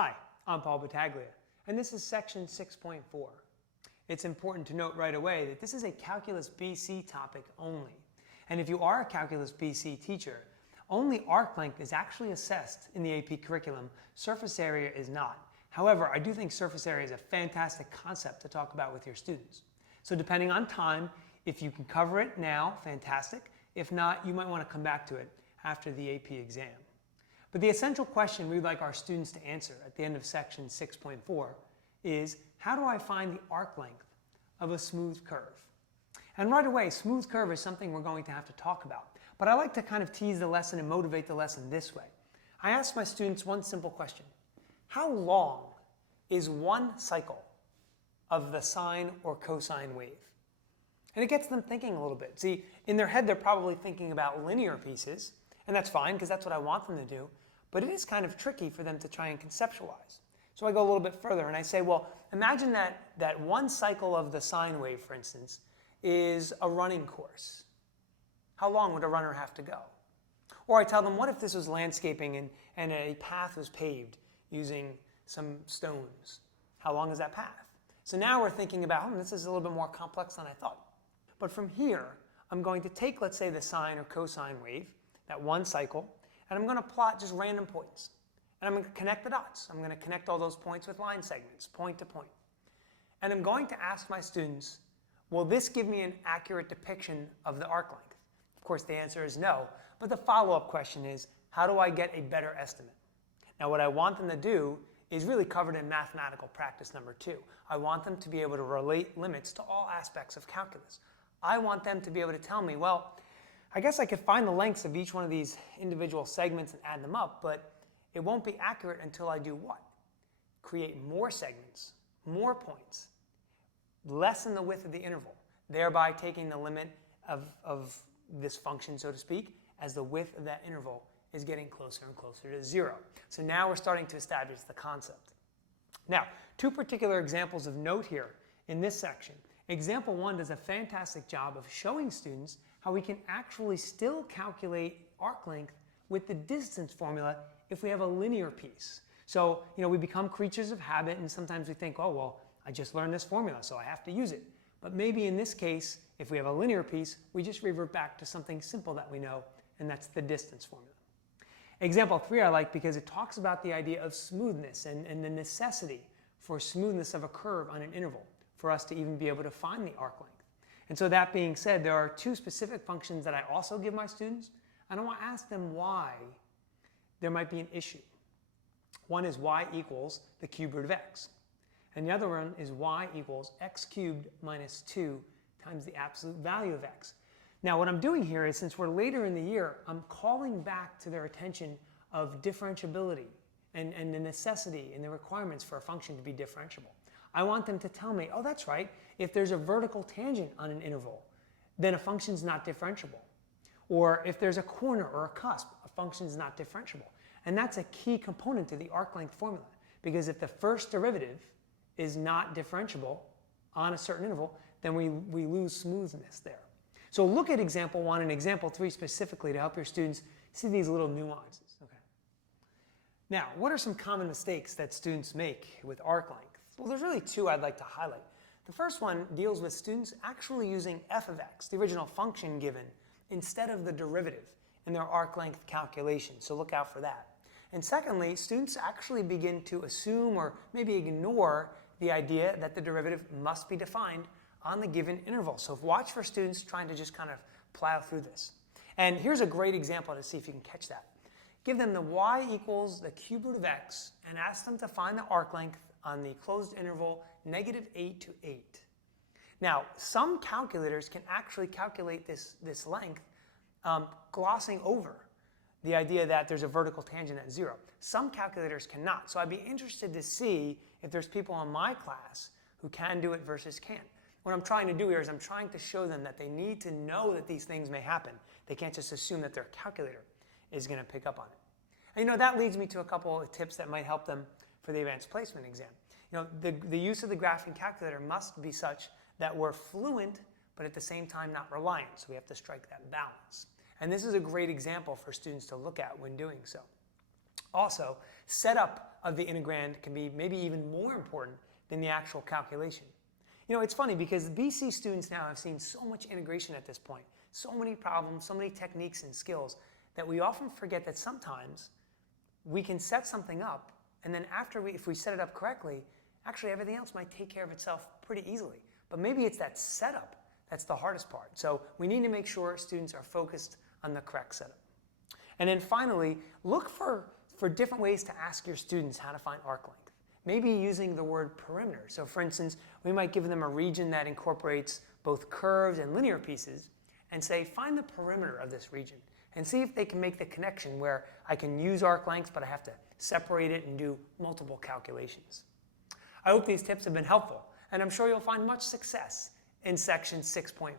Hi, I'm Paul Battaglia, and this is section 6.4. It's important to note right away that this is a Calculus BC topic only. And if you are a Calculus BC teacher, only arc length is actually assessed in the AP curriculum. Surface area is not. However, I do think surface area is a fantastic concept to talk about with your students. So depending on time, if you can cover it now, fantastic. If not, you might want to come back to it after the AP exam. But the essential question we'd like our students to answer at the end of section 6.4 is, how do I find the arc length of a smooth curve? And right away, smooth curve is something we're going to have to talk about. But I like to kind of tease the lesson and motivate the lesson this way. I ask my students one simple question. How long is one cycle of the sine or cosine wave? And it gets them thinking a little bit. See, in their head, they're probably thinking about linear pieces, and that's fine because that's what I want them to do. But it is kind of tricky for them to try and conceptualize. So I go a little bit further and I say, well, imagine that one cycle of the sine wave, for instance, is a running course. How long would a runner have to go? Or I tell them, what if this was landscaping and a path was paved using some stones? How long is that path? So now we're thinking about, this is a little bit more complex than I thought. But from here, I'm going to take, let's say, the sine or cosine wave, that one cycle, and I'm going to plot just random points. And I'm going to connect the dots. I'm going to connect all those points with line segments, point to point. And I'm going to ask my students, will this give me an accurate depiction of the arc length? Of course, the answer is no. But the follow-up question is, how do I get a better estimate? Now, what I want them to do is really covered in mathematical practice number 2. I want them to be able to relate limits to all aspects of calculus. I want them to be able to tell me, well, I guess I could find the lengths of each one of these individual segments and add them up, but it won't be accurate until I do what? Create more segments, more points, lessen the width of the interval, thereby taking the limit of this function, so to speak, as the width of that interval is getting closer and closer to 0. So now we're starting to establish the concept. Now, 2 particular examples of note here in this section. Example 1 does a fantastic job of showing students how we can actually still calculate arc length with the distance formula if we have a linear piece. So, we become creatures of habit, and sometimes we think, oh, well, I just learned this formula, so I have to use it. But maybe in this case, if we have a linear piece, we just revert back to something simple that we know, and that's the distance formula. Example 3 I like because it talks about the idea of smoothness and the necessity for smoothness of a curve on an interval for us to even be able to find the arc length. And so that being said, there are 2 specific functions that I also give my students, and I want to ask them why there might be an issue. One is y equals the cube root of x. And the other one is y equals x cubed minus 2 times the absolute value of x. Now what I'm doing here is, since we're later in the year, I'm calling back to their attention of differentiability and the necessity and the requirements for a function to be differentiable. I want them to tell me, oh, that's right, if there's a vertical tangent on an interval, then a function's not differentiable. Or if there's a corner or a cusp, a function's not differentiable. And that's a key component to the arc length formula, because if the first derivative is not differentiable on a certain interval, then we lose smoothness there. So look at example 1 and example 3 specifically to help your students see these little nuances. Okay. Now, what are some common mistakes that students make with arc length? Well, there's really 2 I'd like to highlight. The first one deals with students actually using f of x, the original function given, instead of the derivative in their arc length calculation, so look out for that. And secondly, students actually begin to assume or maybe ignore the idea that the derivative must be defined on the given interval. So watch for students trying to just kind of plow through this. And here's a great example to see if you can catch that. Give them the y equals the cube root of x and ask them to find the arc length on the closed interval -8 to 8. Now, some calculators can actually calculate this length glossing over the idea that there's a vertical tangent at 0. Some calculators cannot. So I'd be interested to see if there's people in my class who can do it versus can't. What I'm trying to do here is I'm trying to show them that they need to know that these things may happen. They can't just assume that their calculator is going to pick up on it. And that leads me to a couple of tips that might help them for the advanced placement exam. The use of the graphing calculator must be such that we're fluent, but at the same time not reliant. So we have to strike that balance. And this is a great example for students to look at when doing so. Also, setup of the integrand can be maybe even more important than the actual calculation. You know, it's funny because BC students now have seen so much integration at this point, so many problems, so many techniques and skills, that we often forget that sometimes we can set something up, and then if we set it up correctly, actually everything else might take care of itself pretty easily. But maybe it's that setup that's the hardest part. So we need to make sure students are focused on the correct setup. And then finally, look for different ways to ask your students how to find arc length. Maybe using the word perimeter. So for instance, we might give them a region that incorporates both curved and linear pieces and say, find the perimeter of this region and see if they can make the connection where I can use arc lengths, but I have to separate it and do multiple calculations. I hope these tips have been helpful, and I'm sure you'll find much success in section 6.4.